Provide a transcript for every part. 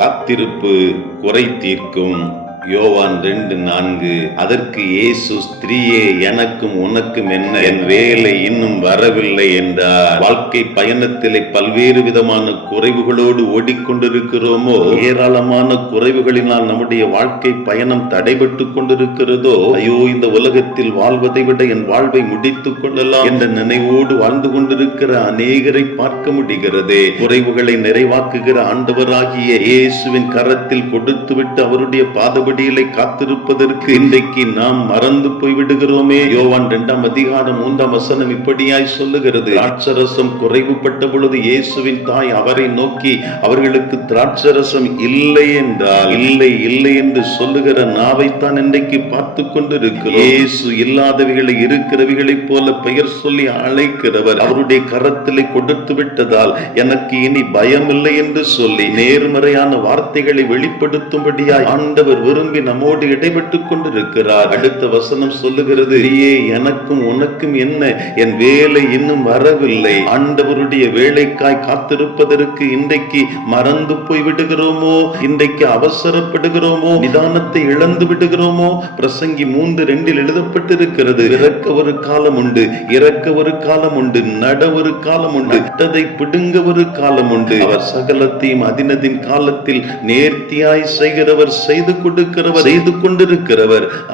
காத்திருப்பு குறை தீர்க்கும். யோவான் 2:4. அதற்கு இயேசு, ஸ்திரீயே, எனக்கும் உனக்கும் என்ன? என் வேலை இன்னும் வரவில்லை என்றார். வாழ்க்கை பயணத்திலே பல்வேறு விதமான குறைவுகளோடு ஓடிக்கொண்டிருக்கிறோமோ, ஏராளமான குறைவுகளினால் நம்முடைய வாழ்க்கை பயணம் தடைபட்டு கொண்டிருக்கிறதோ, ஐயோ, இந்த உலகத்தில் வாழ்வதை விட என் வாழ்வை முடித்துக் கொள்ளலாம் என்ற நினைவோடு வாழ்ந்து கொண்டிருக்கிற அநேகரை பார்க்க முடிகிறதே. குறைவுகளை நிறைவாக்குகிற ஆண்டவராகிய இயேசுவின் கரத்தில் கொடுத்துவிட்டு அவருடைய பாதபடியிலே காத்திருப்பதற்கு இன்றைக்கு நாம் மறந்து போய்விடுகிறோமே. யோவான் 2:3 இப்படியாய் சொல்லுகிறது. திராட்சரசம் குறைவுபட்ட பொழுது இயேசுவின் தாய் அவரை நோக்கி, அவர்களுக்கு திராட்சரசம் இல்லை என்றால், இல்லை இல்லை என்று சொல்லுகிற நாவைத்தான் இன்றைக்கு பார்த்து கொண்டிருக்கிறோம். இயேசு இல்லாதவைகளை இருக்கிறவைகளைப் போல பெயர் சொல்லி அழைக்கிறவர். அவருடைய கரத்திலே கொடுத்து விட்டதால் எனக்கு இனி பயம் இல்லை என்று சொல்லி நேர்மறையான வார்த்தைகளை வெளிப்படுத்தும்படியாய் ஆண்டவர் விரும்பி நம்மோடு இடைபெற்றுக் கொண்டிருக்கிறார். அடுத்த வசனம் சொல்லுகிறது, எனக்கும் உனக்கும் என்ன? என் வேலை இன்னும் வரவில்லை. ஆண்டவருடைய வேலைக்காய் காத்திருப்பதற்கு இன்றைக்கு மறந்து போய் விடுகிறோமோ? இன்றைக்கு அவசரப்படுகிறோமோ? நிதானத்தை இழந்து விடுகிறோமோ? பிரசங்கி 3:2 எழுதப்பட்டிருக்கிறது, இறக்க ஒரு காலம் உண்டு, இறக்க ஒரு காலம் உண்டு, நட ஒரு காலம் உண்டு, விட்டதை பிடுங்க ஒரு காலம் உண்டு. அவர் சகலத்தையும் அதினதின் காலத்தில் நேர்த்தியாய் செய்கிறவர், செய்து கொண்டிருக்கிறவர்.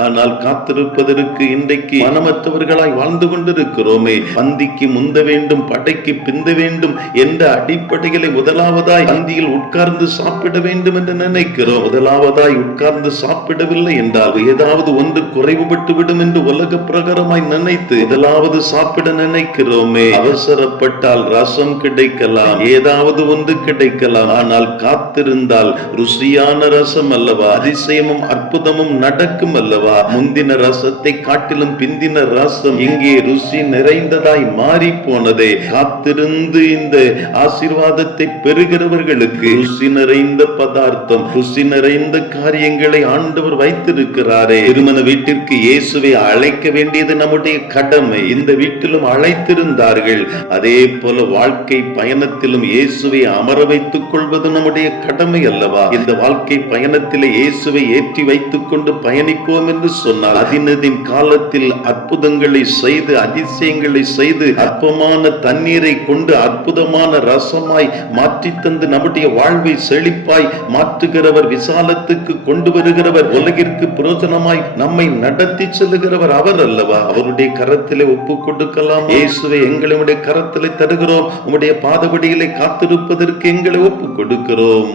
ஆனால் காத்திருப்பதற்கு இன்றைக்கு மனமற்றவர்களாய் வாழ்ந்து கொண்டிருக்கிறோமே. பந்திக்கு முந்த வேண்டும், படைக்கு பிந்த வேண்டும் என்ற அடிப்படைகளை முதலாவதாய் பந்தியில் உட்கார்ந்து சாப்பிட வேண்டும் என்று நினைக்கிறோம். முதலாவதாய் உட்கார்ந்து சாப்பிடவில்லை என்றால் ஏதாவது ஒன்று குறைவுபட்டு விடும் என்று உலக பிரகாரமாய் நினைத்து முதலாவது சாப்பிட நினைக்கிறோமே. அவசரப்பட்டால் ரசம் கிடைக்கலாம், ஏதாவது ஒன்று கிடைக்கலாம். ஆனால் காத்திருந்தால் ருசியான ரசம் அல்லவா, அதிசயமும் அற்புதமும் நடக்கும் அல்லவா. முந்தின ரசத்தை காட்டிலும் பிந்தின ரசம் இங்கே ருசி நிறைந்ததாய் மாறி போனதே. காத்திருந்து இந்த ஆசீர்வாதத்தை பெறுகிறவர்களுக்கு ருசி நிறைந்த பதார்த்தம், ருசி நிறைந்த காரியங்களை ஆண்டவர் வைத்திருக்கிறாரே. திருமண வீட்டிற்கு இயேசுவை அழைக்க வேண்டியது நம்முடைய கடமை. இந்த வீட்டிலும் அழைத்திருந்தார்கள். அதே போல வாழ்க்கை பயணத்திலும் இயேசுவை அமர வைத்துக் கொள்வது நம்முடைய கடமை அல்லவா. இந்த வாழ்க்கை பயணத்திலே இயேசுவை ஏற்றி வைத்துக் கொண்டு பயணிப்போம் என்று சொன்னால் அதினதின் காலத்தில் அற்புதங்களை செய்து, அதிசயங்களை செய்து, அற்பமான தண்ணீரை கொண்டு அற்புதமான ரசமாய் மாற்றி தந்து நம்முடைய வாழ்வை செழிப்பாய் மாற்றுகிறவர், விசாலத்துக்கு கொண்டு வருகிறவர், உலகிற்கு பிரயோஜனமாய் நம்மை நடத்தி செல்லுகிறவர் அவர் அல்லவா. அவருடைய கரத்திலே ஒப்பு கொடுக்கலாம். இயேசுவை எங்களுடைய கரத்திலே தருகிறோம். உம்முடைய பாதபடியிலே காத்திருப்பதற்கு எங்களை ஒப்பு கொடுக்கிறோம்.